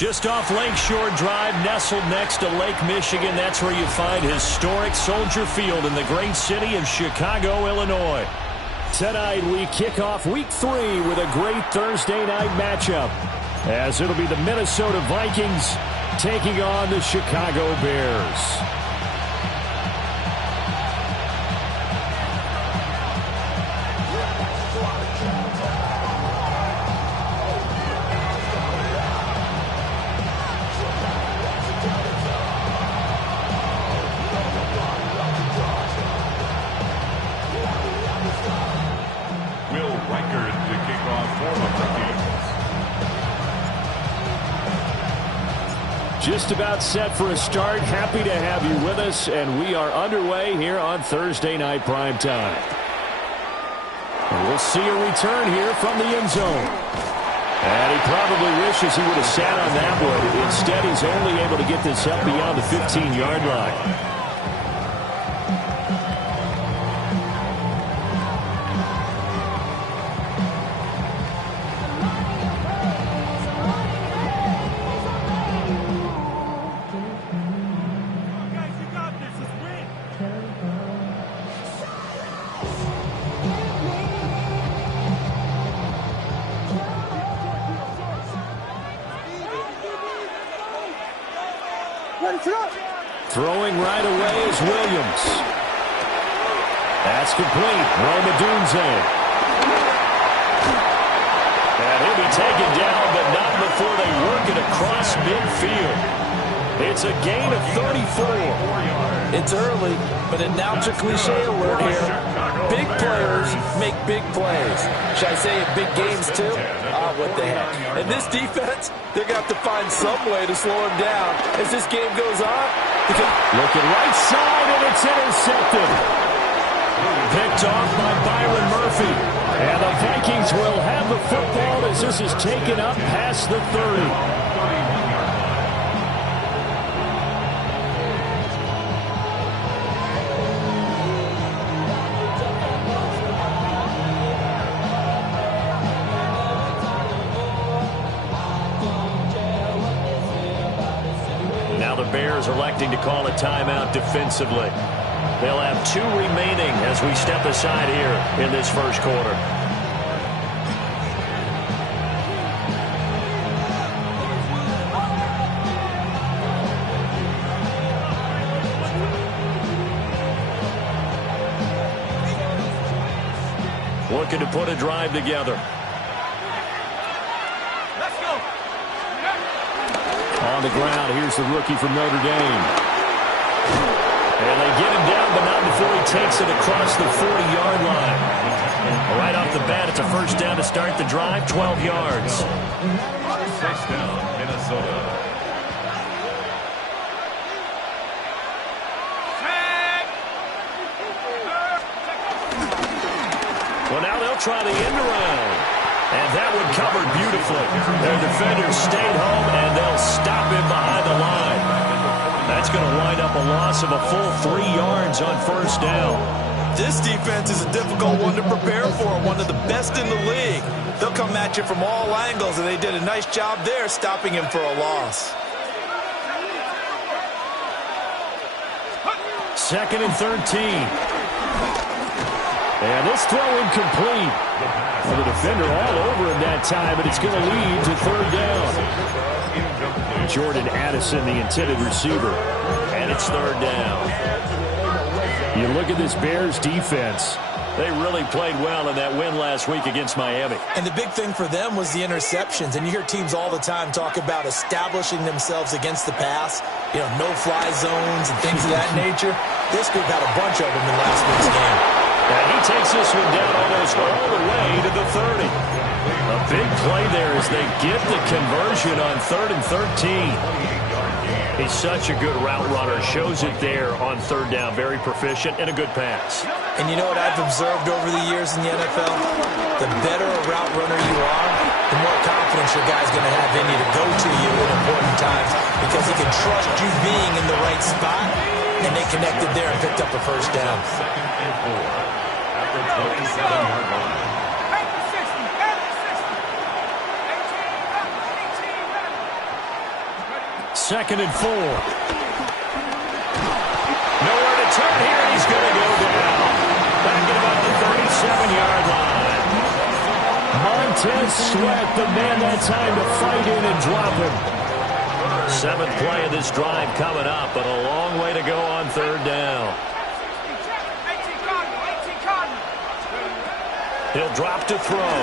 Just off Lakeshore Drive, nestled next to Lake Michigan. That's where you find historic Soldier Field in the great city of Chicago, Illinois. Tonight we kick off Week 3 with a great Thursday night matchup, as it'll be the Minnesota Vikings taking on the Chicago Bears. Just about set for a start. Happy to have you with us, and we are underway here on Thursday Night Primetime. And we'll see a return here from the end zone. And he probably wishes he would have sat on that one. Instead, he's only able to get this up beyond the 15-yard line. Throwing right away is Williams. That's complete. Roma Dunze. And he'll be taken down, but not before they work it across midfield. It's a gain of 34. It's early, but announce a cliche alert here. Big players make big plays. Should I say in big games too? What the heck. And this defense, they're going to have to find some way to slow him down as this game goes on. Looking right side, and it's intercepted. Picked off by Byron Murphy. And the Vikings will have the football as this is taken up past the 30. Bears electing to call a timeout defensively. They'll have 2 remaining as we step aside here in this first quarter. Looking to put a drive together. On the ground, here's the rookie from Notre Dame. And they get him down, but not before he takes it across the 40-yard line. Right off the bat, it's a first down to start the drive, 12 yards. First down, Minnesota. Well, now they'll try the end around. And that one covered beautifully. Their defenders stayed home, and they'll stop him behind the line. That's going to wind up a loss of a full 3 yards on first down. This defense is a difficult one to prepare for, one of the best in the league. They'll come at you from all angles, and they did a nice job there stopping him for a loss. 2nd and 13. And this throw incomplete. Well, the defender all over him that time, but it's going to lead to 3rd down. Jordan Addison, the intended receiver. And it's 3rd down. You look at this Bears defense. They really played well in that win last week against Miami. And the big thing for them was the interceptions. And you hear teams all the time talk about establishing themselves against the pass. You know, no-fly zones and things of that nature. This group had a bunch of them in last week's game. And he takes this one down almost all the way to the 30. A big play there as they get the conversion on 3rd and 13. He's such a good route runner. Shows it there on 3rd down. Very proficient and a good pass. And you know what I've observed over the years in the NFL? The better a route runner you are, the more confidence your guy's going to have in you to go to you in important times because he can trust you being in the right spot, and they connected there and picked up a first down. 2nd and 4. At the 27-yard line. 2nd and 4. Nowhere to turn here. He's going to go down. Back at about the 37-yard line. Montez Sweat, the man that time to fight in and drop him. 7th play of this drive coming up, but a long way to go on 3rd down. He'll drop to throw.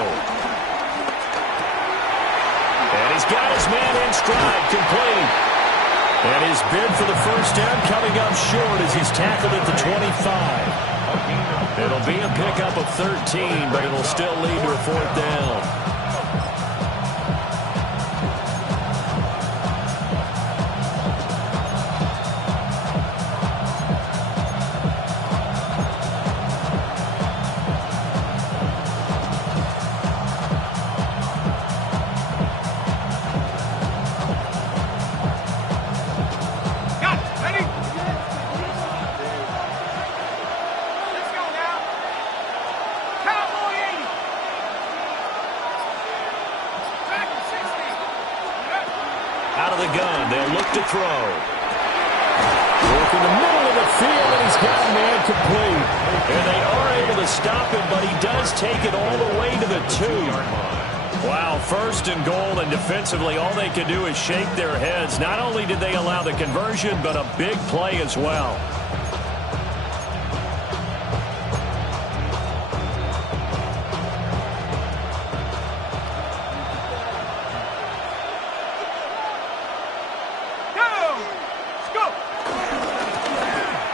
And he's got his man in stride, complete. And his bid for the first down coming up short as he's tackled at the 25. It'll be a pickup of 13, but it'll still lead to a 4th down. Out of the gun, they'll look to throw. Work in the middle of the field, and he's got a man complete. And they are able to stop him, but he does take it all the way to the 2. Wow, 1st and goal, and defensively, all they can do is shake their heads. Not only did they allow the conversion, but a big play as well.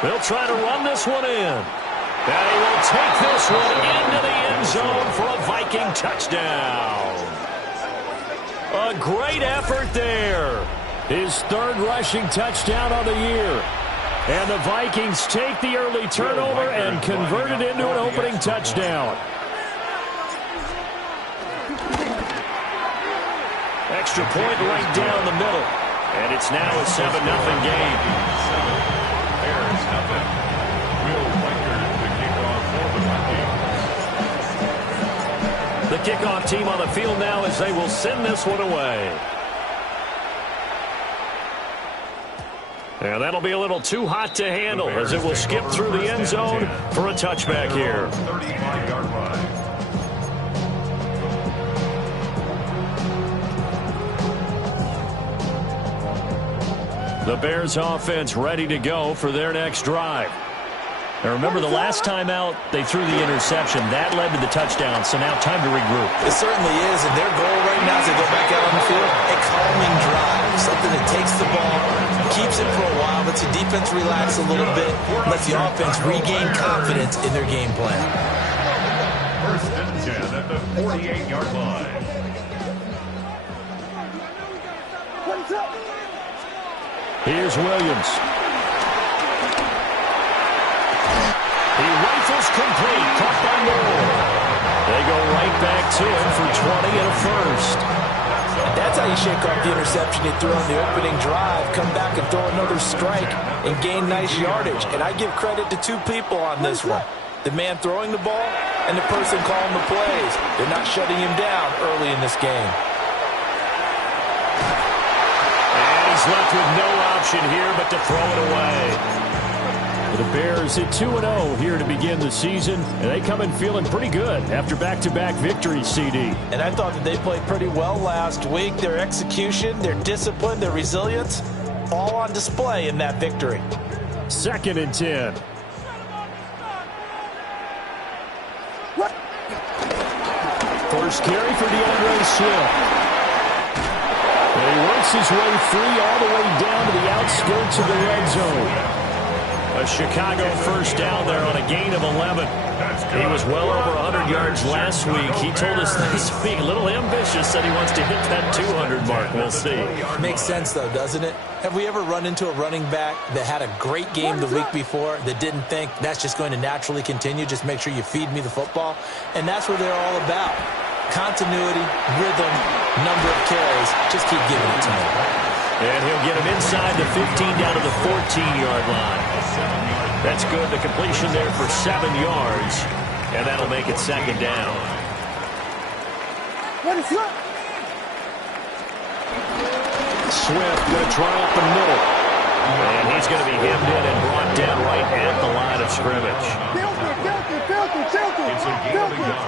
They'll try to run this one in. And he will take this one into the end zone for a Viking touchdown. A great effort there. His 3rd rushing touchdown of the year. And the Vikings take the early turnover and convert it into an opening touchdown. Extra point right down the middle. And it's now a 7-0 game. The kickoff team on the field now as they will send this one away. And that'll be a little too hot to handle as it will skip through the end zone for a touchback here. 35-yard line. The Bears offense ready to go for their next drive. Now remember, the last time out, they threw the interception. That led to the touchdown, so now time to regroup. It certainly is, and their goal right now as they go back out on the field, a calming drive, something that takes the ball, keeps it for a while, lets the defense relax a little bit, lets the offense regain confidence in their game plan. 1st and 10 at the 48-yard line. Here's Williams. He rifles complete, caught by Moore. They go right back to him for 20 and a 1st. That's how you shake off the interception you threw on the opening drive, come back and throw another strike and gain nice yardage. And I give credit to 2 people on this one. The man throwing the ball and the person calling the plays. They're not shutting him down early in this game. And he's left with no option here but to throw it away. The Bears at 2-0 here to begin the season, and they come in feeling pretty good after back-to-back victories, CD. And I thought that they played pretty well last week. Their execution, their discipline, their resilience, all on display in that victory. 2nd and 10. First carry for DeAndre Swift. And he works his way free all the way down to the outskirts of the red zone. A Chicago first down there on a gain of 11. He was well over 100 yards last week. He told us this week, a little ambitious, said he wants to hit that 200 mark. We'll see. Makes sense, though, doesn't it? Have we ever run into a running back that had a great game the week before that didn't think that's just going to naturally continue, just make sure you feed me the football? And that's what they're all about. Continuity, rhythm, number of carries. Just keep giving it to me. And he'll get him inside the 15 down to the 14-yard line. That's good. The completion there for 7 yards. And that'll make it 2nd down. Swift going to try up the middle. And he's going to be hemmed in and brought down right at the line of scrimmage.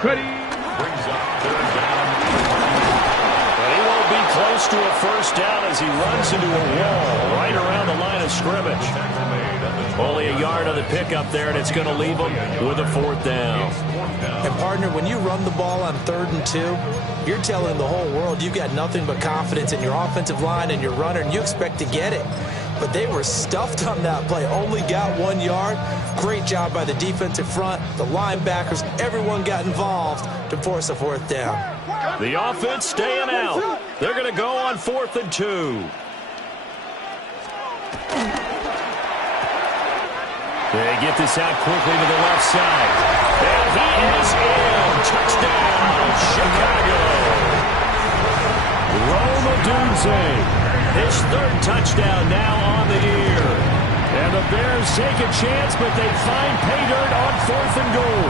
But he won't be close to a first down as he runs into a wall right around the line of scrimmage. Only a yard on the pickup there, and it's going to leave him with a fourth down. And, partner, when you run the ball on 3rd and 2, you're telling the whole world you've got nothing but confidence in your offensive line and your runner, and you expect to get it. But they were stuffed on that play, only got 1 yard. Great job by the defensive front, the linebackers, everyone got involved to force a fourth down. The offense staying out. They're going to go on 4th and 2. They get this out quickly to the left side. And he is in. Touchdown, Chicago. Rome Odunze. His 3rd touchdown now on the year. And the Bears take a chance, but they find pay dirt on 4th and goal.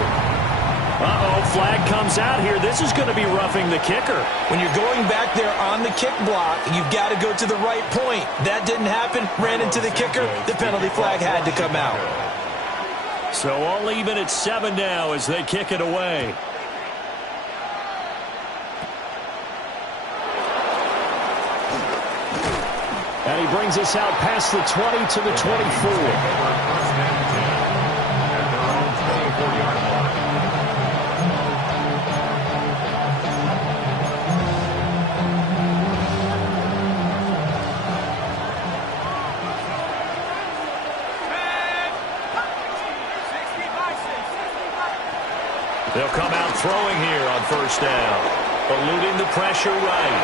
Uh-oh, flag comes out here. This is going to be roughing the kicker. When you're going back there on the kick block, you've got to go to the right point. That didn't happen. Ran into the kicker. The penalty flag had to come out. So all even at 7 now as they kick it away. And he brings us out past the 20 to the 24. They'll come out throwing here on first down. Eluding the pressure right.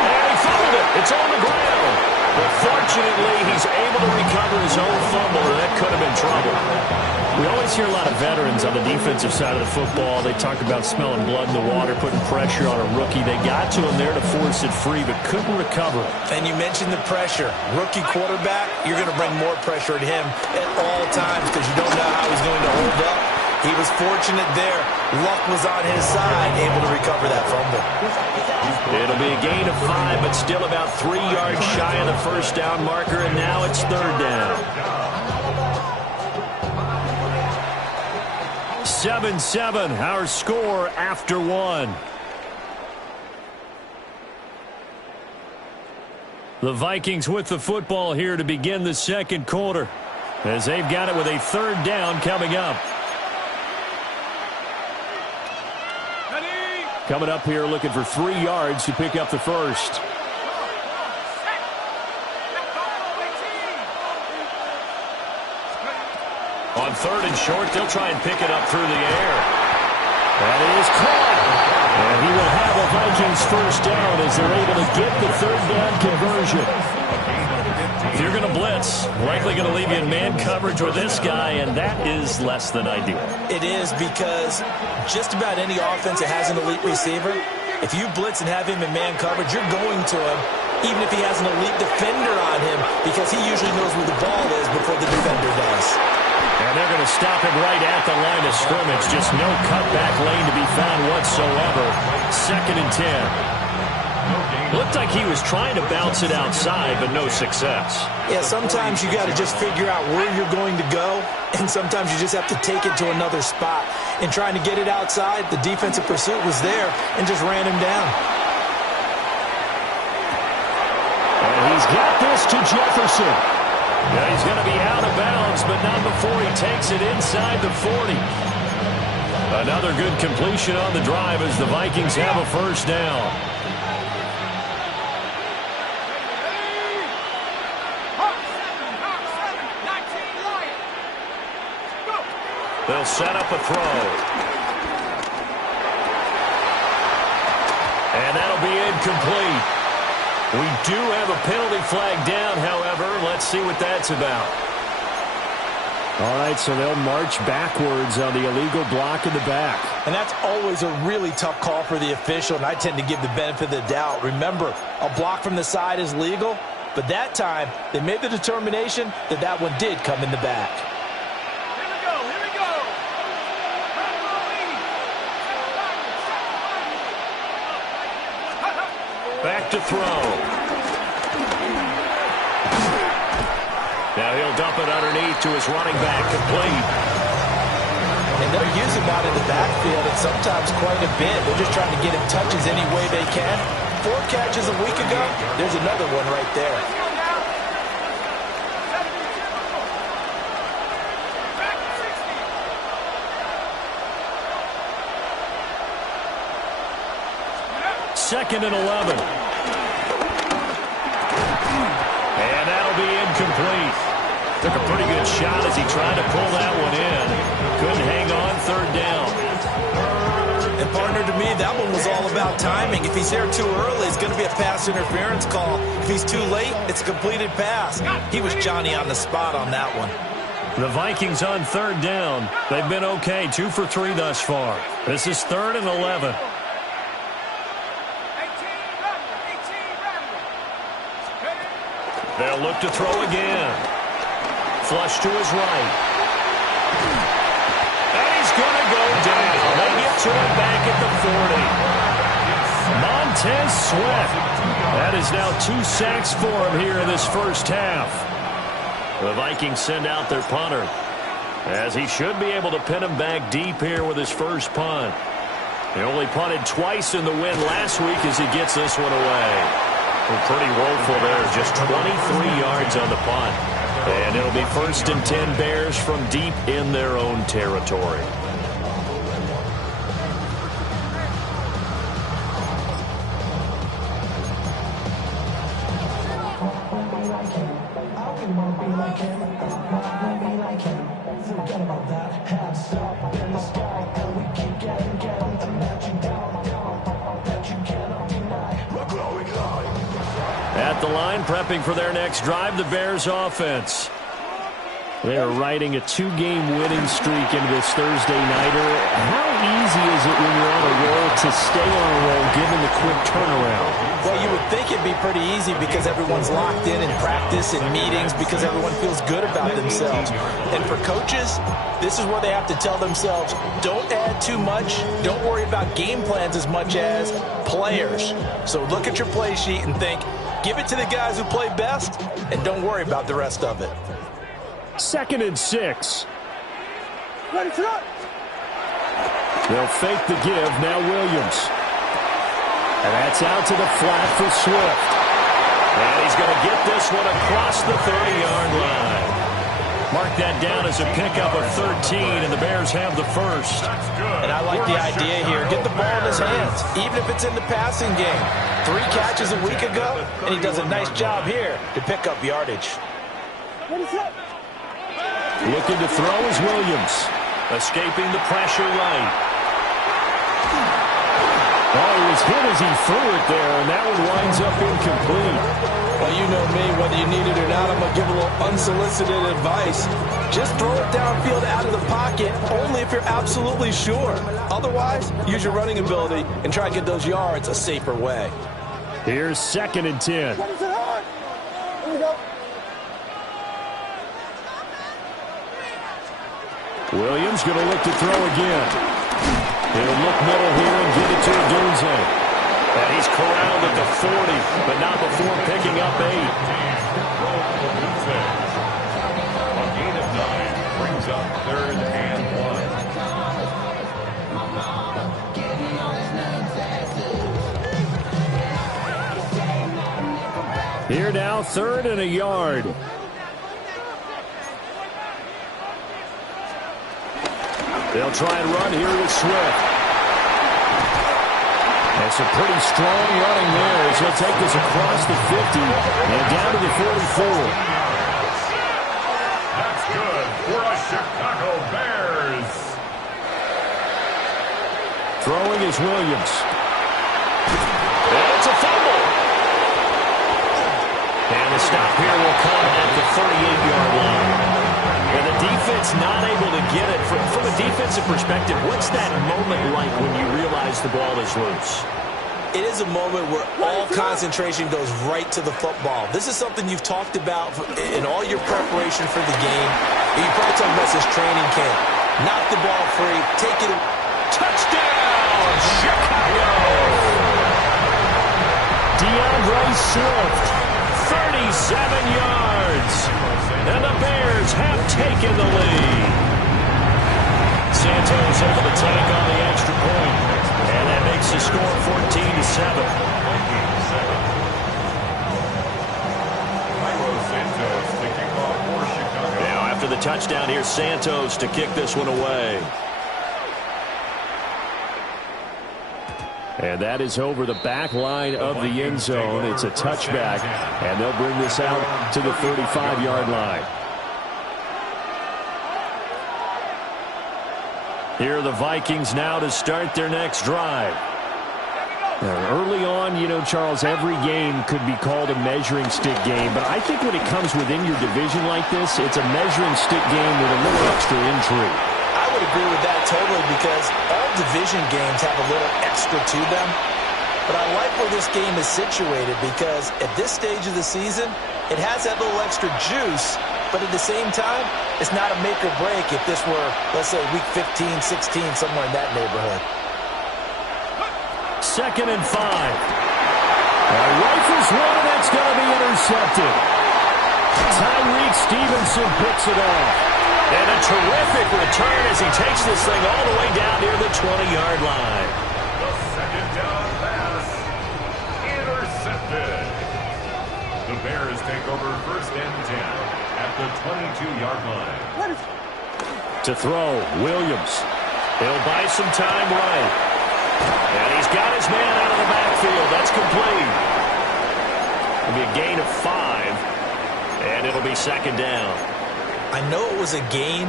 And he fumbled it. It's on the ground. But fortunately, he's able to recover his own fumble, or that could have been trouble. We always hear a lot of veterans on the defensive side of the football. They talk about smelling blood in the water, putting pressure on a rookie. They got to him there to force it free, but couldn't recover it. And you mentioned the pressure. Rookie quarterback, you're going to bring more pressure at him at all times because you don't know how he's going to hold up. He was fortunate there. Luck was on his side, able to recover that fumble. It'll be a gain of 5, but still about 3 yards shy of the first down marker, and now it's 3rd down. 7-7, our score after 1. The Vikings with the football here to begin the second quarter, as they've got it with a 3rd down coming up. Coming up here looking for 3 yards to pick up the first. On 3rd and short, they'll try and pick it up through the air. That is caught. And he will have a Vikings first down as they're able to get the 3rd down conversion. If you're going to blitz, likely going to leave you in man coverage with this guy, and that is less than ideal. It is because just about any offense that has an elite receiver, if you blitz and have him in man coverage, you're going to him, even if he has an elite defender on him, because he usually knows where the ball is before the defender does. And they're going to stop him right at the line of scrimmage. Just no cutback lane to be found whatsoever. 2nd and 10. Looked like he was trying to bounce it outside, but no success. Yeah, sometimes you got to just figure out where you're going to go, and sometimes you just have to take it to another spot. In trying to get it outside, the defensive pursuit was there and just ran him down. And he's got this to Jefferson. Yeah, he's going to be out of bounds, but not before he takes it inside the 40. Another good completion on the drive as the Vikings have a first down. They'll set up a throw. And that'll be incomplete. We do have a penalty flag down, however. Let's see what that's about. All right, so they'll march backwards on the illegal block in the back. And that's always a really tough call for the official, and I tend to give the benefit of the doubt. Remember, a block from the side is legal, but that time they made the determination that that one did come in the back. Back to throw. Now he'll dump it underneath to his running back, complete. And they'll use him out in the backfield, and sometimes quite a bit. They're just trying to get him touches any way they can. 4 catches a week ago, there's another one right there. Second and 11. And that'll be incomplete. Took a pretty good shot as he tried to pull that one in. Couldn't hang on, third down. And partner, to me, that one was all about timing. If he's there too early, it's going to be a pass interference call. If he's too late, it's a completed pass. He was Johnny on the spot on that one. The Vikings on third down. They've been okay, 2 for 3 thus far. This is 3rd and 11. They'll look to throw again. Flush to his right. And he's going to go down. They get to him back at the 40. Montez Sweat. That is now 2 sacks for him here in this first half. The Vikings send out their punter, as he should be able to pin him back deep here with his first punt. He only punted twice in the win last week as he gets this one away. Well, pretty woeful there, just 23 yards on the punt. And it'll be 1st and 10 Bears from deep in their own territory. At the line, prepping for their next drive, the Bears offense. They are riding a 2-game winning streak into this Thursday nighter. How easy is it when you're on a roll to stay on a roll given the quick turnaround? Well, you would think it'd be pretty easy because everyone's locked in practice and meetings because everyone feels good about themselves. And for coaches, this is where they have to tell themselves, don't add too much. Don't worry about game plans as much as players. So look at your play sheet and think, give it to the guys who play best, and don't worry about the rest of it. 2nd and 6. Ready to go. They'll fake the give. Now Williams. And that's out to the flat for Swift. And he's going to get this one across the 30-yard line. Mark that down as a pickup of 13, and the Bears have the first. And I like the idea here. Get the ball in his hands, even if it's in the passing game. 3 catches a week ago, and he does a nice job here to pick up yardage. Looking to throw is Williams. Escaping the pressure right. Oh, he was hit as he threw it there, and that one winds up incomplete. Well, you know me, whether you need it or not, I'm going to give a little unsolicited advice. Just throw it downfield out of the pocket, only if you're absolutely sure. Otherwise, use your running ability and try to get those yards a safer way. Here's 2nd and 10. Williams going to look to throw again. He'll look middle here and get it to Odunze. And he's corralled at the 40, but not before picking up 8. A gain of 9 brings up 3rd and 1. Here now, 3rd and a yard. They'll try and run here with Swift. And some pretty strong running there as he'll take this across the 50 and down to the 44. That's good for the Chicago Bears. Throwing is Williams. And it's a fumble. And the stop here will come at the 38-yard line. And the defense not able to get it. From a defensive perspective, what's that moment like when you realize the ball is loose? It is a moment where all concentration goes right to the football. This is something you've talked about in all your preparation for the game. You probably talked about this training camp. Knock the ball free. Take it. Touchdown, Chicago! DeAndre Swift, 37 yards. And the Bears have taken the lead. Santos able to take on the extra point. And that makes the score 14-7. Now after the touchdown, here's Santos to kick this one away. And that is over the back line of the end zone. It's a touchback, and they'll bring this out to the 35-yard line. Here are the Vikings now to start their next drive. Now, early on, you know, Charles, every game could be called a measuring stick game, but I think when it comes within your division like this, it's a measuring stick game with a little extra intrigue. I would agree with that totally because all division games have a little extra to them. But I like where this game is situated because at this stage of the season, it has that little extra juice, but at the same time, it's not a make or break if this were, let's say, week 15, 16, somewhere in that neighborhood. 2nd and 5. Rifles one, and that's going to be intercepted. Tyreek Stevenson picks it off. And a terrific return as he takes this thing all the way down near the 20-yard line. The second down pass intercepted. The Bears take over 1st and 10 at the 22-yard line. To throw, Williams. He'll buy some time right. And he's got his man out of the backfield. That's complete. It'll be a gain of 5. And it'll be 2nd down. I know it was a gain,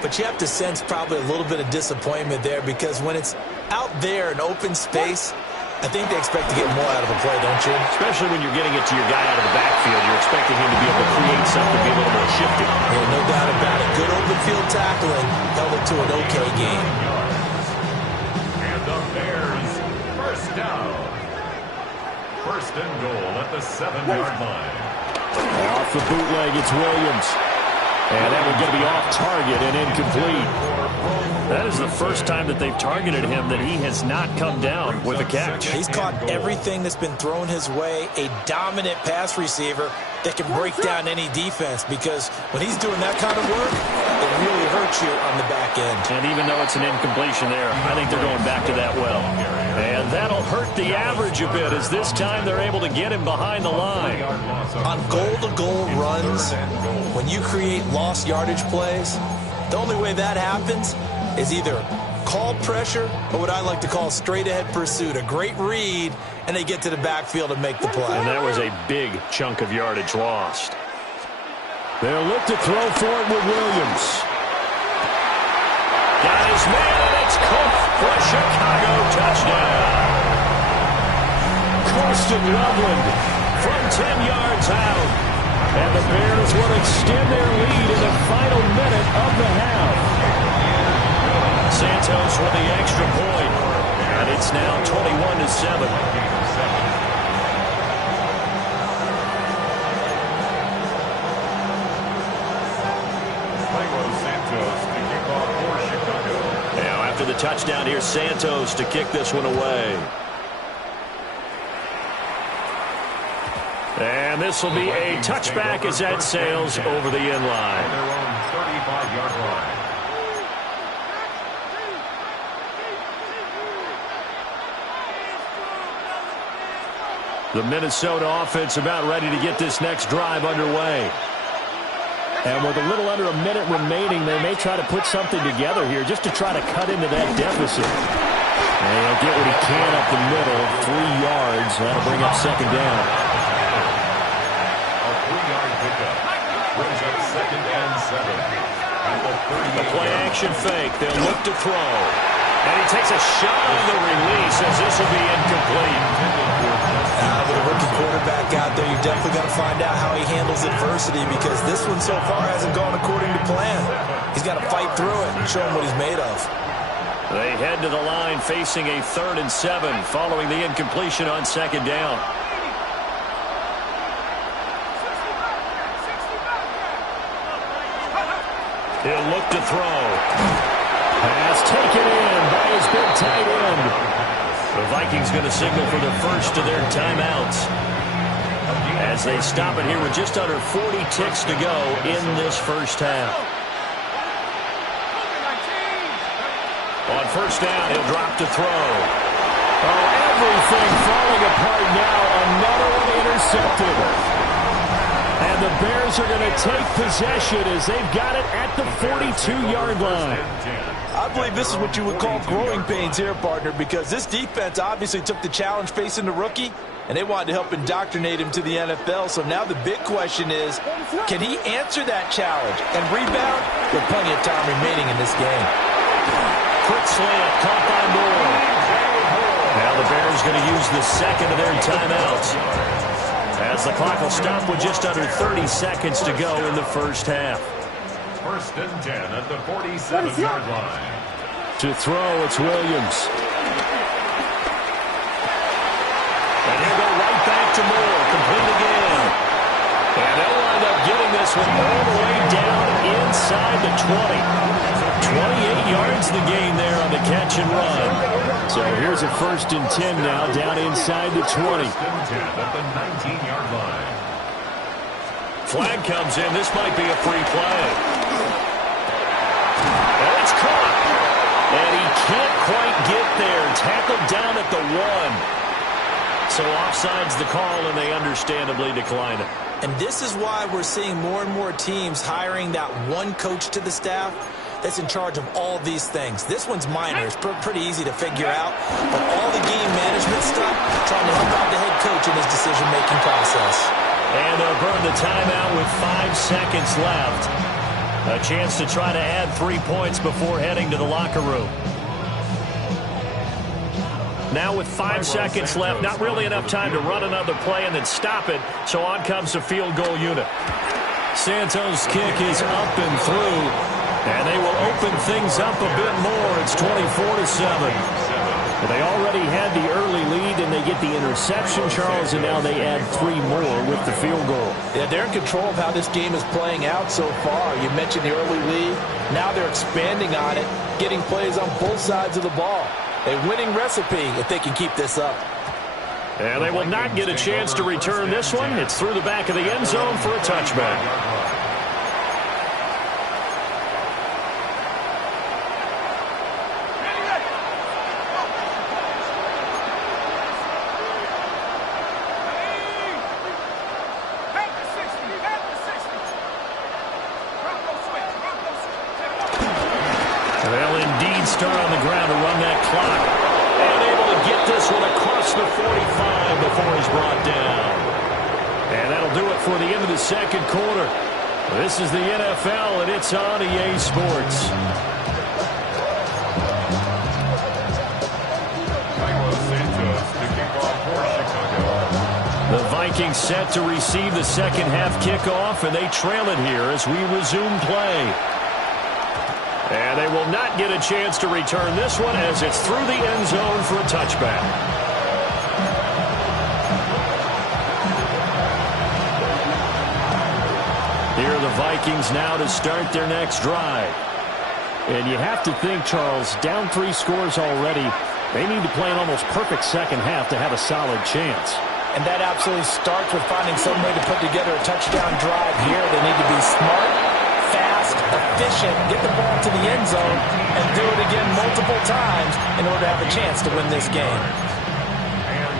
but you have to sense probably a little bit of disappointment there because when it's out there in open space, I think they expect to get more out of a play, don't you? Especially when you're getting it to your guy out of the backfield. You're expecting him to be able to create something, be a little more shifty. Yeah, no doubt about it. Good open field tackling held it to an okay game. And the Bears, 1st down. 1st and goal at the 7-yard line. Off the bootleg, it's Williams. And that one's going to be off target and incomplete. That is the first time that they've targeted him that he has not come down with a catch. He's caught everything that's been thrown his way. A dominant pass receiver that can break down any defense because when he's doing that kind of work, it really hurts you on the back end. And even though it's an incompletion there, I think they're going back to that well. And that'll hurt the average a bit as this time they're able to get him behind the line. On goal-to-goal runs, when you create lost yardage plays, the only way that happens is either called pressure or what I like to call straight-ahead pursuit. A great read, and they get to the backfield and make the play. And that was a big chunk of yardage lost. They'll look to throw for it with Williams. Got his man, and it's caught for a Chicago touchdown. Corsten Loveland from 10 yards out. And the Bears will extend their lead in the final minute of the half. Santos with the extra point. And it's now 21-7. Now after the touchdown, here's Santos to kick this one away. And this will be a touchback as that sails over the end line. Their own 35-yard line. The Minnesota offense about ready to get this next drive underway. And with a little under a minute remaining, they may try to put something together here just to try to cut into that deficit. And he'll get what he can up the middle, 3 yards. That'll bring up 2nd down. A 3-yard pickup brings up 2nd and 7. At the 38. The play action fake. They'll look to throw. And he takes a shot on the release as this will be incomplete. With a rookie quarterback out there, you're definitely going to find out how he handles adversity because this one so far hasn't gone according to plan. He's got to fight through it and show him what he's made of. They head to the line facing a 3rd and 7 following the incompletion on 2nd down. He'll look to throw. Pass taken in by his big tight end. The Vikings going to signal for the first of their timeouts. as they stop it here with just under 40 ticks to go in this first half. On first down, he'll drop to throw. Oh, everything falling apart now. Another one intercepted. And the Bears are going to take possession as they've got it at the 42-yard line. I believe this is what you would call growing pains here, partner, because this defense obviously took the challenge facing the rookie, and they wanted to help indoctrinate him to the NFL. So now the big question is, can he answer that challenge and rebound with plenty of time remaining in this game? Quick slant, caught by Moore. Now the Bears going to use the second of their timeouts, as the clock will stop with just under 30 seconds to go in the first half. First and 10 at the 47-yard line. To throw, it's Williams. And he'll go right back to Moore, complete again. And they'll wind up getting this one all the way down inside the 20. 28 yards the gain there on the catch and run. So here's a first and 10 now, down inside the 20. First and 10 at the 19-yard line. Flag comes in. This might be a free play. And it's caught. And he can't quite get there. Tackled down at the 1. So offside's the call, and they understandably decline it. And this is why we're seeing more and more teams hiring that one coach to the staff that's in charge of all these things. This one's minor. It's pretty easy to figure out. But all the game management stuff, trying to help out the head coach in his decision-making process. And they'll burn the timeout with 5 seconds left. A chance to try to add 3 points before heading to the locker room. Now with 5 seconds left, not really enough time to run another play and then stop it. So on comes the field goal unit. Santos' kick is up and through. And they will open things up a bit more. It's 24-7. But they already had the early lead, and they get the interception, Charles, and now they add 3 more with the field goal. Yeah, they're in control of how this game is playing out so far. You mentioned the early lead. Now they're expanding on it, getting plays on both sides of the ball. A winning recipe if they can keep this up. And they will not get a chance to return this one. It's through the back of the end zone for a touchback. They'll indeed start on the ground to run that clock. And able to get this one across the 45 before he's brought down. And that'll do it for the end of the second quarter. This is the NFL, and it's on EA Sports. The Vikings set to receive the second half kickoff, and they trail it here as we resume play. And they will not get a chance to return this one as it's through the end zone for a touchback. Here are the Vikings now to start their next drive. And you have to think, Charles, down 3 scores already. They need to play an almost perfect second half to have a solid chance. And that absolutely starts with finding some way to put together a touchdown drive here. They need to be smart, fast, efficient, get the ball to the end zone, and do it again multiple times in order to have a chance to win this game.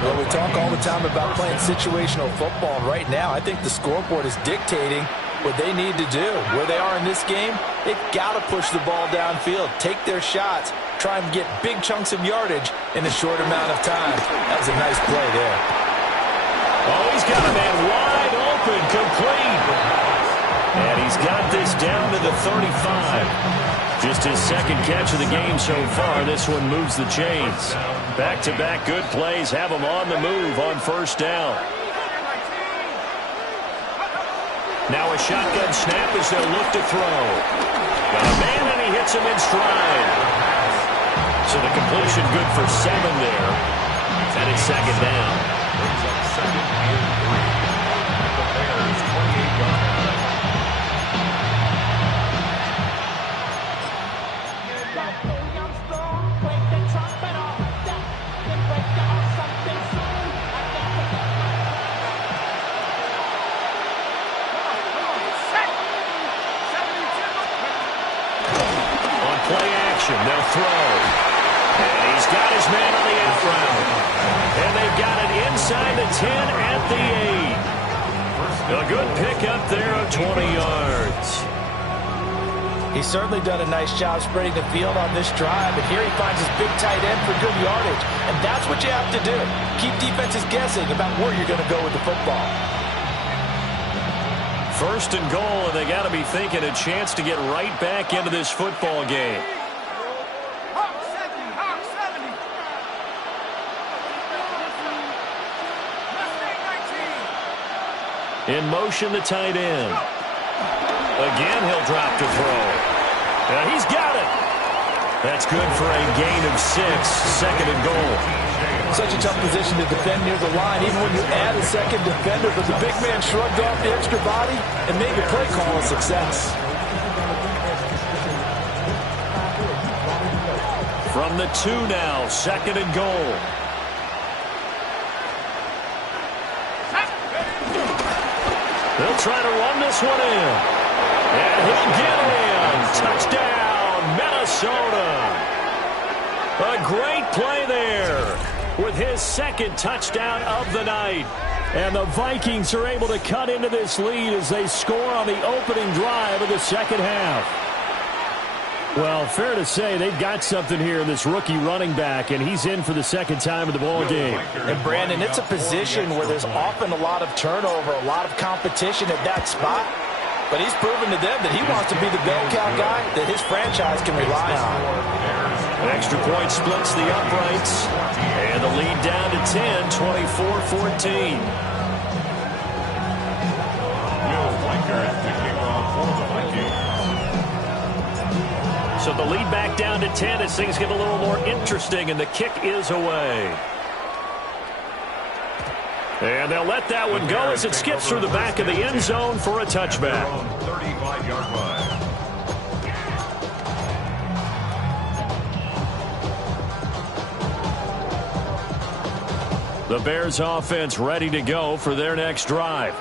Well, we talk all the time about playing situational football. Right now, I think the scoreboard is dictating what they need to do. Where they are in this game, they've got to push the ball downfield, take their shots, try and get big chunks of yardage in a short amount of time. That was a nice play there. Oh, he's got a man wide open, complete. And he's got this down to the 35. Just his second catch of the game so far. This one moves the chains. Back-to-back good plays have him on the move on first down. Now a shotgun snap as they'll look to throw. Got a man, and he hits him in stride. So the completion good for 7 there. And it's second down. Brings up second and 3 at the Bears' 28-yard line. throw. And he's got his man on the out route. And they've got it inside the 10 at the 8. A good pickup there of 20 yards. He's certainly done a nice job spreading the field on this drive, and here he finds his big tight end for good yardage. And that's what you have to do. Keep defenses guessing about where you're going to go with the football. First and goal, and they got to be thinking a chance to get right back into this football game. In motion, the tight end. Again, he'll drop to throw. He's got it. That's good for a gain of 6, second and goal. Such a tough position to defend near the line, even when you add a second defender, but the big man shrugged off the extra body and made the play call a success. From the 2 now, second and goal. They'll try to run this one in. And he'll get in. Touchdown, Minnesota. A great play there with his second touchdown of the night. And the Vikings are able to cut into this lead as they score on the opening drive of the second half. Well, fair to say they've got something here in this rookie running back, and he's in for the second time in the ball game. And, Brandon, it's a position where there's often a lot of turnover, a lot of competition at that spot. But he's proven to them that he wants to be the bell cow guy that his franchise can rely on. An extra point splits the uprights, and the lead down to 10, 24-14. So the lead back down to 10 as things get a little more interesting, and the kick is away. And they'll let that one go as it skips through the back of the end zone for a touchback. 35-yard line. The Bears offense ready to go for their next drive.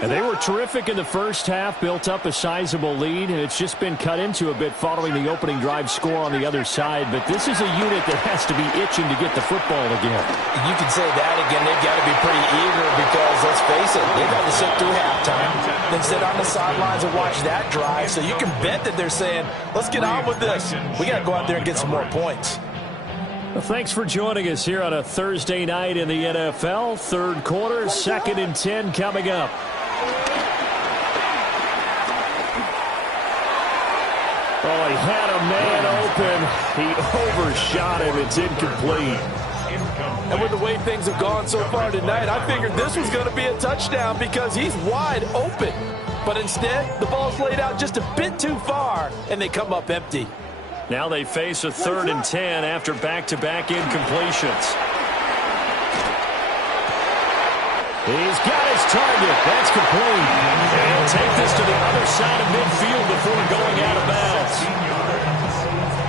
And they were terrific in the first half, built up a sizable lead, and it's just been cut into a bit following the opening drive score on the other side. But this is a unit that has to be itching to get the football again. You can say that again. They've got to be pretty eager because, let's face it, they've got to sit through halftime, then sit on the sidelines and watch that drive. So you can bet that they're saying, let's get on with this. We got to go out there and get some more points. Well, thanks for joining us here on a Thursday night in the NFL. Third quarter, 2nd and 10 coming up. Oh, he had a man open. He overshot him. It's incomplete. And with the way things have gone so far tonight, I figured this was going to be a touchdown because he's wide open. But instead, the ball's laid out just a bit too far, and they come up empty. Now they face a 3rd and 10 after back-to-back incompletions. He's got his target. That's complete. And he'll take this to the other side of midfield before going out of bounds.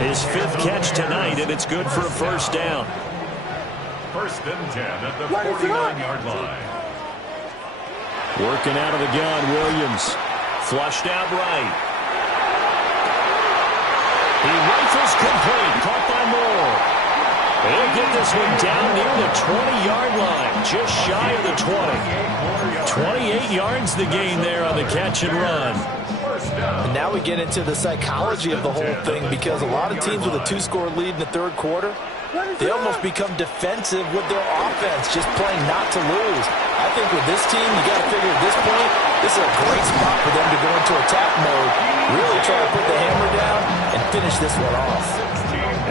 His 5th catch tonight, and it's good for a first down. 1st and 10 at the 49-yard line. Working out of the gun, Williams. Flushed out right. He rifles complete. Caught by Moore. He'll get this one down near the 20-yard line, just shy of the 20. 28 yards the gain there on the catch and run. And now we get into the psychology of the whole thing because a lot of teams with a 2-score lead in the third quarter, they almost become defensive with their offense, just playing not to lose. I think with this team, you got to figure at this point, this is a great spot for them to go into attack mode, really try to put the hammer down and finish this one off.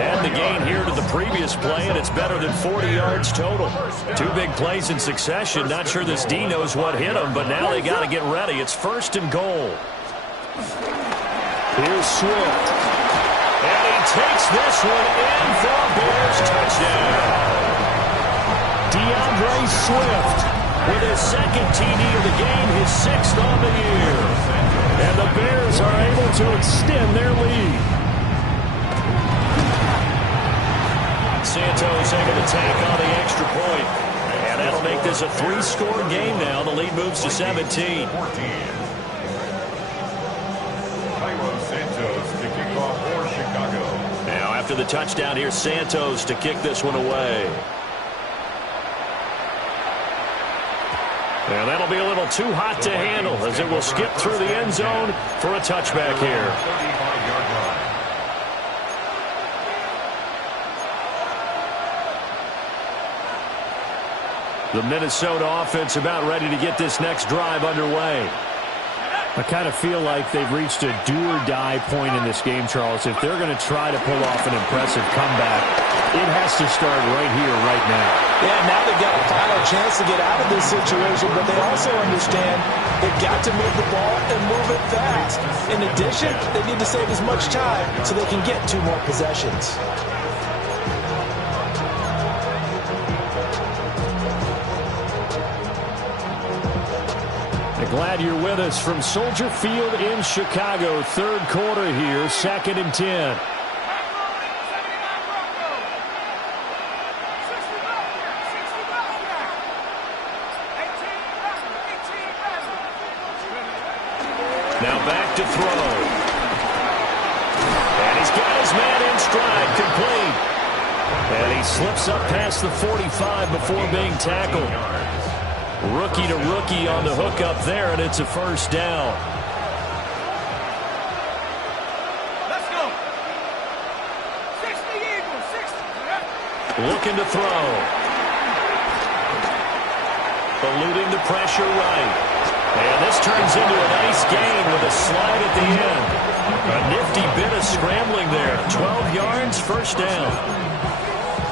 And the gain here to the previous play, and it's better than 40 yards total. 2 big plays in succession. Not sure this D knows what hit him, but now they got to get ready. It's 1st and goal. Here's Swift. And he takes this one in for a Bears touchdown. DeAndre Swift with his 2nd TD of the game, his 6th on the year. And the Bears are able to extend their lead. Santos able to tack on the extra point. And that'll make this a 3-score game now. The lead moves to 17. after the touchdown. Here's Santos to kick this one away. And that'll be a little too hot to handle as it will skip through the end zone for a touchback here. 35-yard line. The Minnesota offense about ready to get this next drive underway. I kind of feel like they've reached a do-or-die point in this game, Charles. If they're going to try to pull off an impressive comeback, it has to start right here, right now. Yeah, now they've got a final chance to get out of this situation, but they also understand they've got to move the ball and move it fast. In addition, they need to save as much time so they can get 2 more possessions. Glad you're with us from Soldier Field in Chicago. Third quarter here, 2nd and 10. Now back to throw. And he's got his man in stride, complete. And he slips up past the 45 before being tackled. Rookie to rookie on the hook up there, and it's a first down. Let's go. 60 Eagles, 60. Looking to throw. Eluding the pressure right. And this turns into a nice gain with a slide at the end. A nifty bit of scrambling there. 12 yards, first down.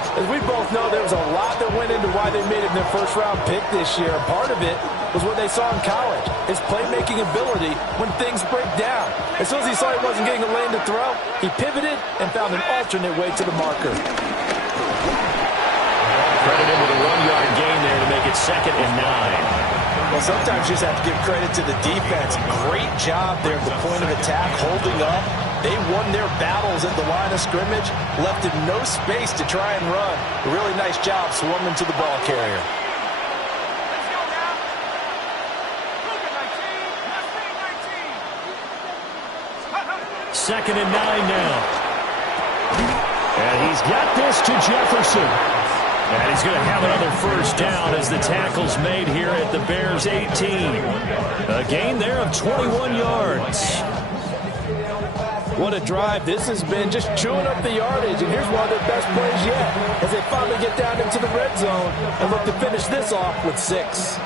As we both know, there was a lot that went into why they made it their first-round pick this year. Part of it was what they saw in college, his playmaking ability when things break down. As soon as he saw he wasn't getting a lane to throw, he pivoted and found an alternate way to the marker. Credit him with a 1-yard gain there to make it 2nd and 9. Well, sometimes you just have to give credit to the defense. Great job there at the point of attack, holding up. They won their battles at the line of scrimmage, left him no space to try and run. A really nice job swarming to the ball carrier. Let's go now. Look at 19. 2nd and 9 now. And he's got this to Jefferson. And he's going to have another first down as the tackle's made here at the Bears' 18. A gain there of 21 yards. What a drive this has been, just chewing up the yardage. And here's one of their best plays yet as they finally get down into the red zone and look to finish this off with 6.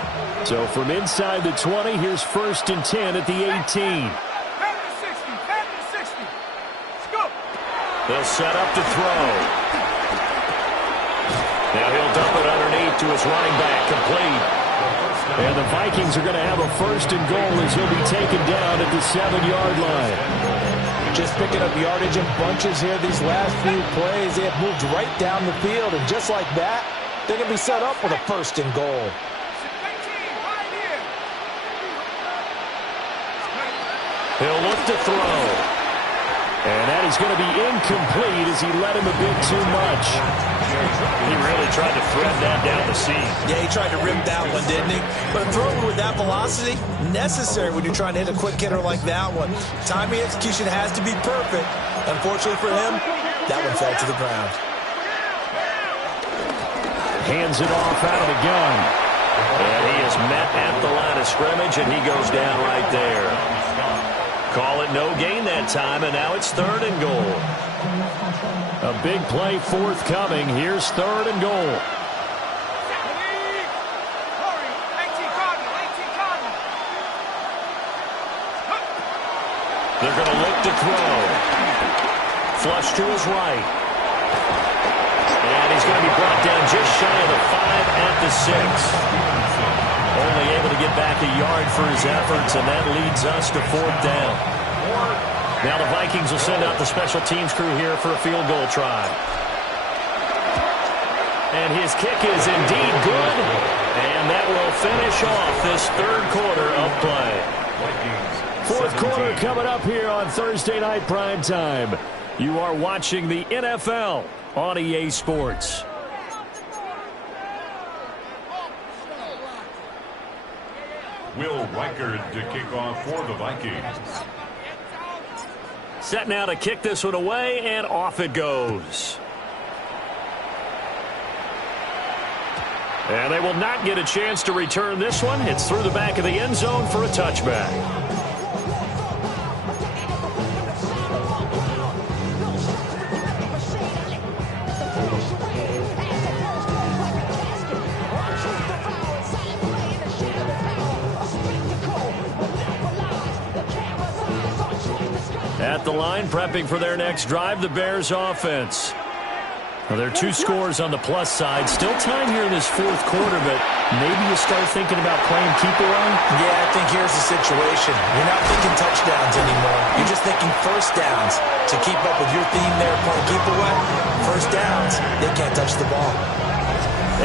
So from inside the 20, here's 1st and 10 at the 18. Pass to 60. Pass to 60. Let's go. They'll set up to throw. Now he'll dump it underneath to his running back, complete. And the Vikings are going to have a 1st and goal as he'll be taken down at the 7-yard line. Just picking up yardage in bunches here these last few plays. They have moved right down the field, and just like that, they're going to be set up with a 1st and goal. 18, right here. He'll look to throw. And that is going to be incomplete as he led him a bit too much. He really tried to thread that down the seam. Yeah, he tried to rim that one, didn't he? But throwing with that velocity, necessary when you're trying to hit a quick hitter like that one. Timing execution has to be perfect. Unfortunately for him, that one fell to the ground. Hands it off out of the gun. And he is met at the line of scrimmage, and he goes down right there. Call it no gain that time, and now it's 3rd and goal. A big play forthcoming. Here's 3rd and goal. They're going to look to throw. Flush to his right. And he's going to be brought down just shy of the 5 at the 6. Only able to get back a yard for his efforts, and that leads us to 4th down. Now the Vikings will send out the special teams crew here for a field goal try. And his kick is indeed good, and that will finish off this 3rd quarter of play. 4th quarter coming up here on Thursday Night Primetime. You are watching the NFL on EA Sports. Will Reichard to kick off for the Vikings. Set now to kick this one away, and off it goes. And they will not get a chance to return this one. It's through the back of the end zone for a touchback. At the line, prepping for their next drive, the Bears offense. Well, there are 2 scores on the plus side. Still time here in this fourth quarter, but maybe you start thinking about playing keep away? Yeah, I think here's the situation. You're not thinking touchdowns anymore. You're just thinking first downs. To keep up with your theme there, playing keep away, first downs, they can't touch the ball.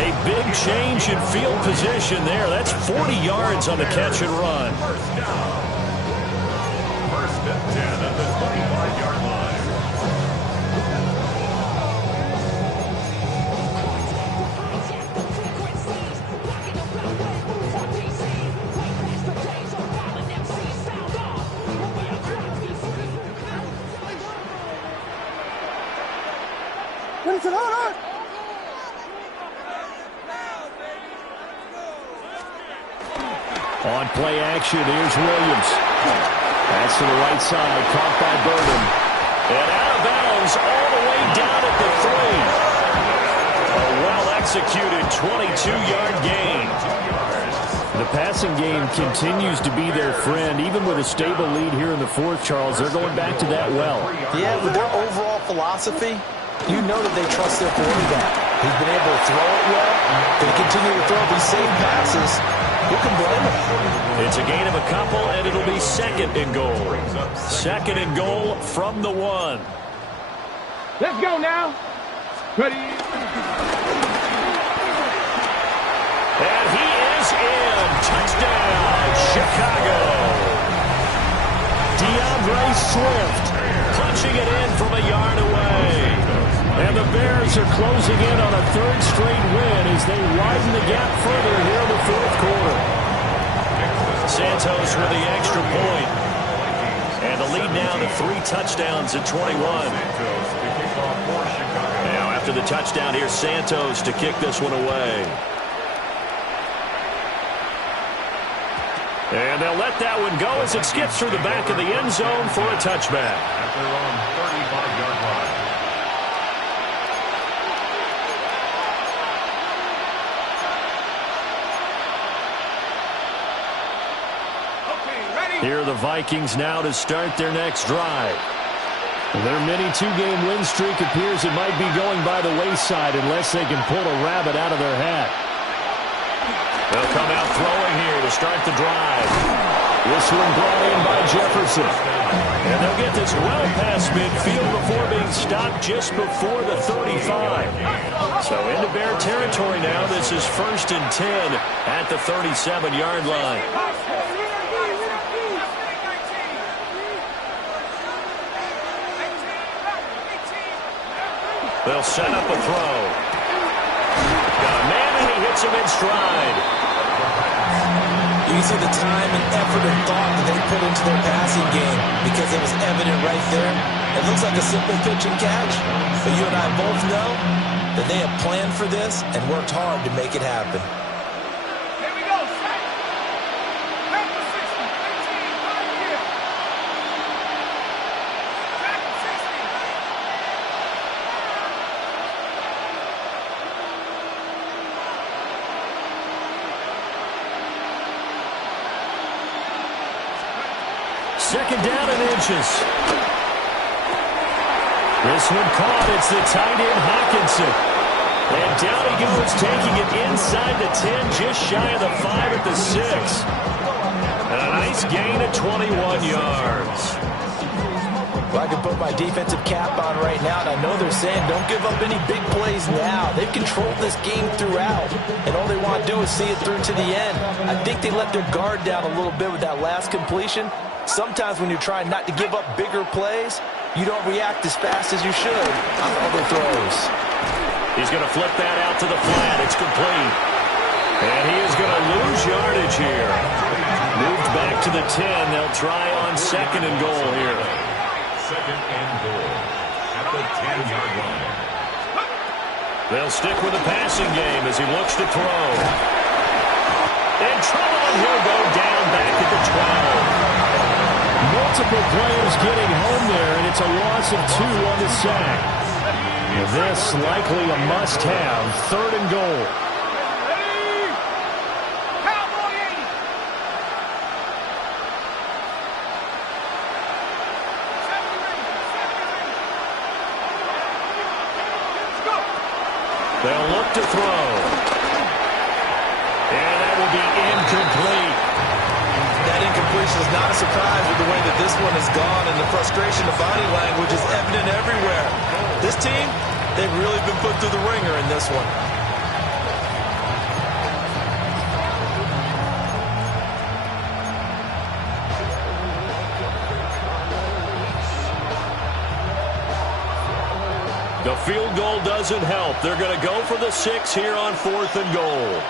A big change in field position there. That's 40 yards on the catch and run. First down. First and 10 at the 25-yard line. On play action, here's Williams. That's to the right side, caught by Burton. And out of bounds all the way down at the 3. A well-executed 22-yard gain. The passing game continues to be their friend. Even with a stable lead here in the fourth, Charles, they're going back to that well. Yeah, with their overall philosophy, you know that they trust their quarterback. He's been able to throw it well. They continue to throw these safe passes. Who can blame him? It's a gain of a couple, and it'll be second and goal. Second and goal from the 1. Let's go now. Ready? And he is in. Touchdown, Chicago. DeAndre Swift punching it in from a yard away. And the Bears are closing in on a 3rd straight win as they widen the gap further here in the fourth quarter. Santos with the extra point. And the lead now to 3 touchdowns at 21. Now after the touchdown, here's Santos to kick this one away. And they'll let that one go as it skips through the back of the end zone for a touchback. At their own 35-yard line. Here are the Vikings now to start their next drive. Their mini 2-game win streak appears it might be going by the wayside unless they can pull a rabbit out of their hat. They'll come out throwing here to start the drive. This one brought in by Jefferson. And they'll get this well past midfield before being stopped just before the 35. So into Bear territory now. This is 1st and 10 at the 37-yard line. They'll set up a throw. Got a man, and he hits him in stride. You can see the time and effort and thought that they put into their passing game because it was evident right there. It looks like a simple pitch and catch, but you and I both know that they have planned for this and worked hard to make it happen. Here we go. Back to 60. 18, right here. Back to 60. Second down and inches. This one caught. It's the tight end, Hawkinson. And down he goes, taking it inside the 10, just shy of the 5 at the 6. And a nice gain of 21 yards. Well, I can put my defensive cap on right now, and I know they're saying don't give up any big plays now. They've controlled this game throughout, and all they want to do is see it through to the end. I think they let their guard down a little bit with that last completion. Sometimes when you're trying not to give up bigger plays, you don't react as fast as you should on other throws. He's going to flip that out to the flat. It's complete. And he is going to lose yardage here. Moved back to the 10. They'll try on second and goal here. second and goal at the 10-yard line. They'll stick with the passing game as he looks to throw. In trouble, and he'll go down back at the 12. Multiple players getting home there, and it's a loss of 2 on the sack. This likely a must-have, 3rd and goal. They'll look to throw. And that will be incomplete. That incompletion is not a surprise with the way that this one has gone, and the frustration of body language is evident everywhere. This team, they've really been put through the ringer in this one. The field goal doesn't help. They're going to go for the 6 here on 4th and goal.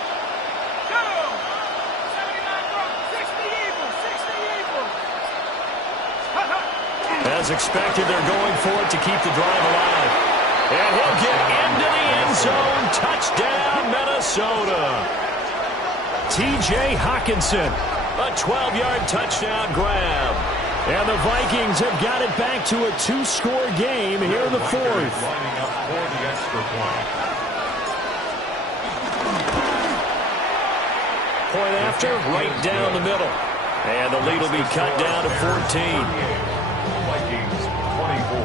As expected, they're going for it to keep the drive alive. And he'll get into the end zone. Touchdown, Minnesota. T.J. Hockenson, a 12-yard touchdown grab. And the Vikings have got it back to a 2-score game here in the 4th. Lining up for the extra point. Point after, right down the middle. And the lead will be cut down to 14. Vikings 24.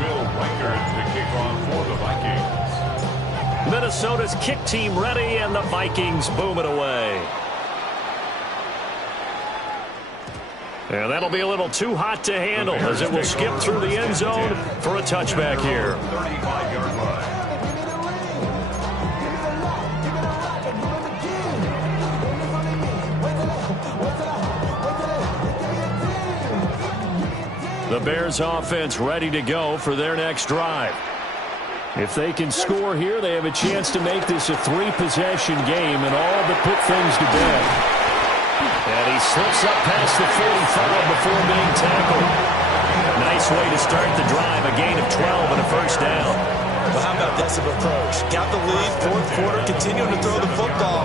Will Reichard to kick off for the Vikings. Minnesota's kick team ready, and the Vikings boom it away. And that'll be a little too hot to handle as it will skip through the end zone for a touchback here. 35-yard line. The Bears offense ready to go for their next drive. If they can score here, they have a chance to make this a 3-possession game and all but put things to bed. And he slips up past the 45 before being tackled. Nice way to start the drive, a gain of 12 and a first down. Well, how about this approach? Got the lead, 4th quarter, continuing to throw the football.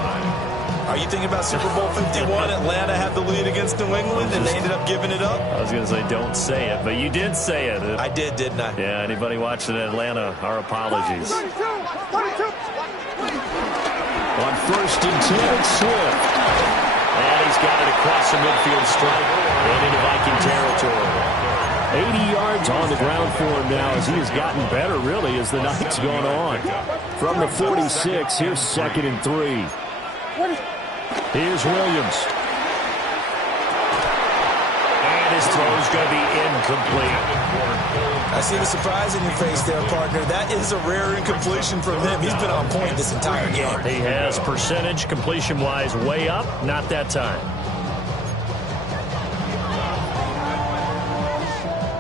Are you thinking about Super Bowl 51? Atlanta had the lead against New England, and they ended up giving it up? I was going to say, don't say it, but you did say it. I did, didn't I? Yeah, anybody watching Atlanta, our apologies. On 1st and 10, it's Swift. And he's got it across the midfield stripe and into Viking territory. 80 yards on the ground for him now as he has gotten better, really, as the night's gone on. From the 46, here's 2nd and 3. Here's Williams. And his throw's going to be incomplete. I see the surprise in your face there, partner. That is a rare incompletion from him. He's been on point this entire game. He has percentage, completion-wise, way up. Not that time.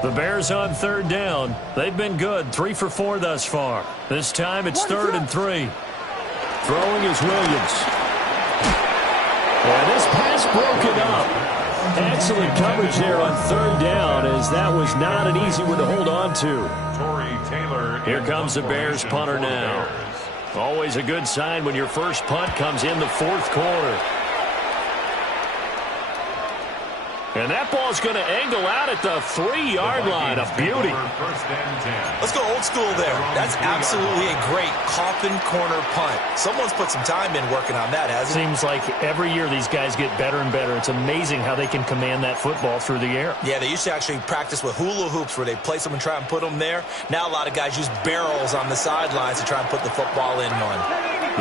The Bears on 3rd down. They've been good, 3 for 4 thus far. This time it's 3rd and 3. Throwing is Williams. And this pass broken up. Excellent coverage there on 3rd down, as that was not an easy one to hold on to. Here comes the Bears punter now. Always a good sign when your first punt comes in the 4th quarter. And that ball's going to angle out at the 3-yard line. A beauty. Let's go old school there. That's absolutely a great coffin corner punt. Someone's put some time in working on that, hasn't it? Seems like every year these guys get better and better. It's amazing how they can command that football through the air. Yeah, they used to actually practice with hula hoops where they place them and try and put them there. Now a lot of guys use barrels on the sidelines to try and put the football in one.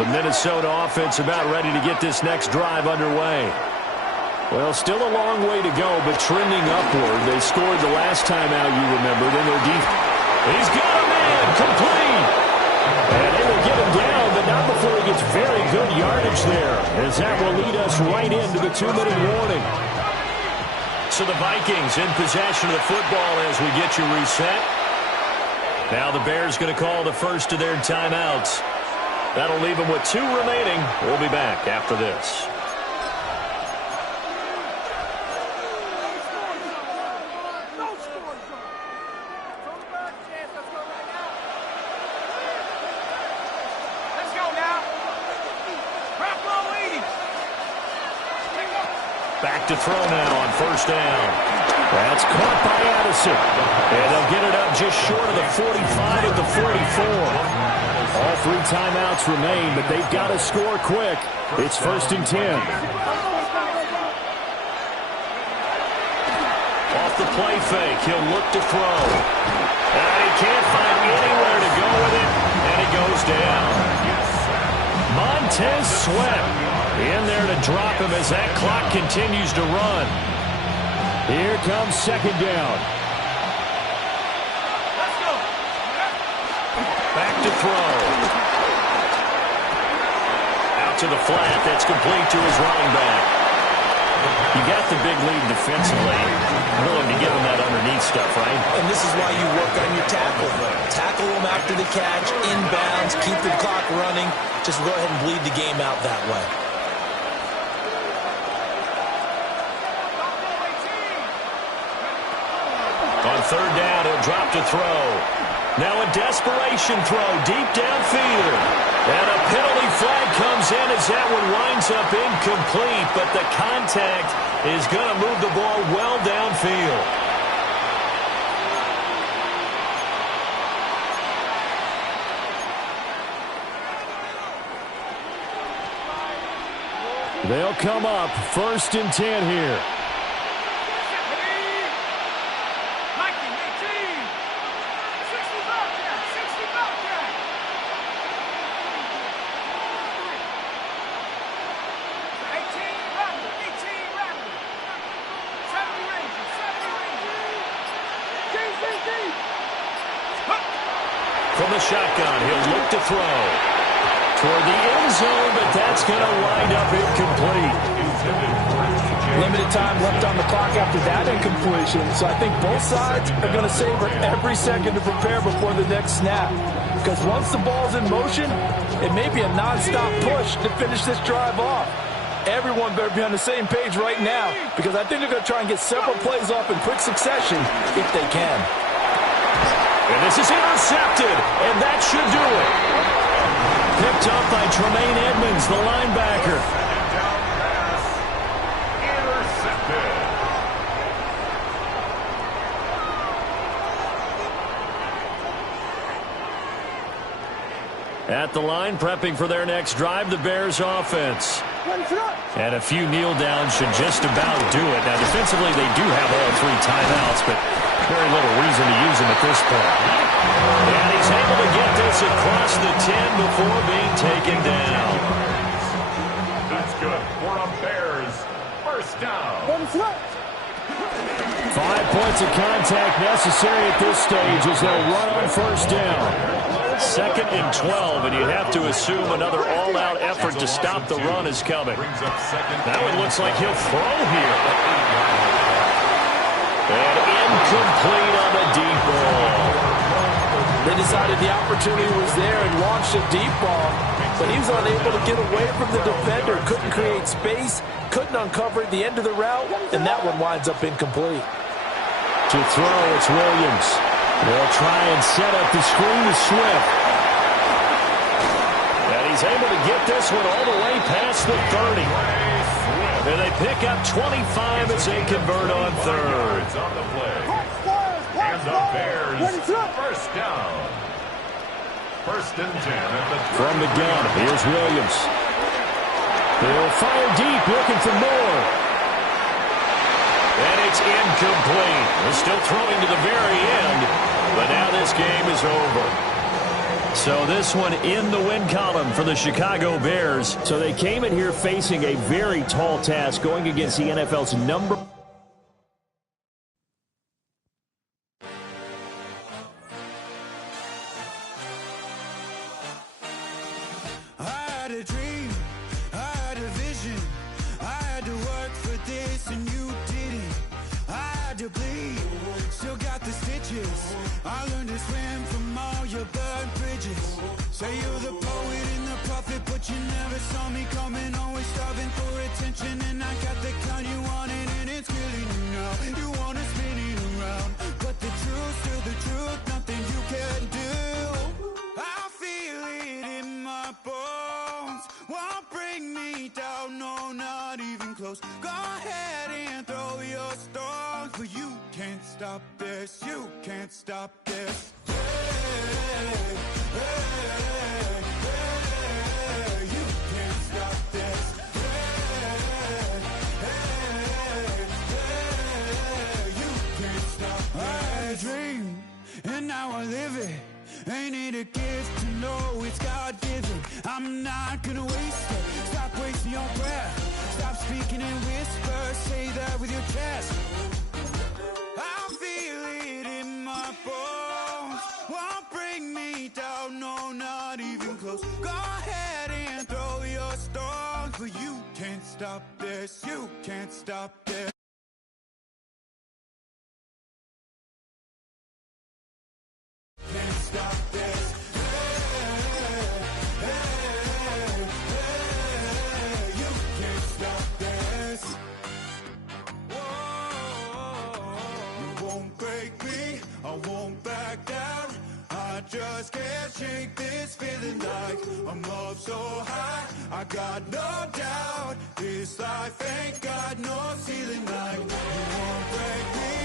The Minnesota offense about ready to get this next drive underway. Well, still a long way to go, but trending upward. They scored the last time out, you remember. Then their defense. He's got a man, complete. And they will get him down, but not before he gets very good yardage there, as that will lead us right into the 2-minute warning. So the Vikings in possession of the football as we get you reset. Now the Bears going to call the first of their timeouts. That'll leave them with 2 remaining. We'll be back after this. Back to throw now on first down. That's caught by Addison. And they'll get it up just short of the 45 at the 44. All 3 timeouts remain, but they've got to score quick. It's 1st and 10. Off the play fake, he'll look to throw. And he can't find anywhere to go with it, and he goes down. Montez Sweat in there to drop him as that clock continues to run. Here comes 2nd down. Let's go. Back to throw. Out to the flat. That's complete to his running back. You got the big lead defensively. Willing to give him that underneath stuff, right? And this is why you work on your tackle. Tackle them after the catch, inbounds, keep the clock running. Just go ahead and bleed the game out that way. On 3rd down, he'll drop to throw. Now a desperation throw deep downfield. And a penalty flag comes in as that one winds up incomplete, but the contact is going to move the ball well downfield. They'll come up 1st and 10 here. From the shotgun, he'll look to throw toward the end zone, but that's going to wind up incomplete. Limited time left on the clock after that incompletion, so I think both sides are going to savor every second to prepare before the next snap. Because once the ball's in motion, it may be a non-stop push to finish this drive off. Everyone better be on the same page right now, because I think they're going to try and get several plays off in quick succession if they can. And this is intercepted, and that should do it. Picked up by Tremaine Edmonds, the linebacker. Intercepted. At the line, prepping for their next drive, the Bears offense. And a few kneel downs should just about do it. Now, defensively, they do have all 3 timeouts, but very little reason to use them at this point. And he's able to get this across the 10 before being taken down. That's good for a Bears first down. 5 points of contact necessary at this stage as they'll run on first down. 2nd and 12, and you have to assume another all-out effort to stop the run is coming. Now it looks like he'll throw here. And incomplete on the deep ball. They decided the opportunity was there and launched a deep ball, but he was unable to get away from the defender, couldn't create space, couldn't uncover the end of the route, and that one winds up incomplete. To throw, it's Williams. They'll try and set up the screen to Swift. And he's able to get this one all the way past the 30. And they pick up 25 as they convert on 3rd. And the Bears first down. 1st and 10 at the from the gun. Here's Williams. He'll fire deep, looking for more. And it's incomplete. They're still throwing to the very end, but now this game is over. So this one in the win column for the Chicago Bears. So they came in here facing a very tall task, going against the NFL's number. I had a dream, I had a vision, I had to work for this and you didn't. I had to bleed, still got the stitches. I learned to swim from all your burned bridges. Say you're the poet and the prophet, but you never saw me coming. Always starving for attention, and I got the kind you wanted, and it's killing you now. You wanna spin it around, but the truth's still the truth. Nothing you can do. I feel it in my bones. Won't bring me down, no, not even close. Go ahead. stop this, you can't stop this. You can't stop this. You can't stop this. I had a dream, and now I live it. Ain't it a gift to know it's God-given? I'm not gonna waste it. Stop wasting your breath. Stop speaking in whispers. Say that with your chest. I feel it in my bones. Won't bring me down, no, not even close. Go ahead and throw your stones, but you can't stop this. You can't stop this. Can't stop this. You can't stop this. You won't break me, I won't back down. I just can't shake this feeling like I'm up so high. I got no doubt this life ain't got no ceiling like. You won't break me,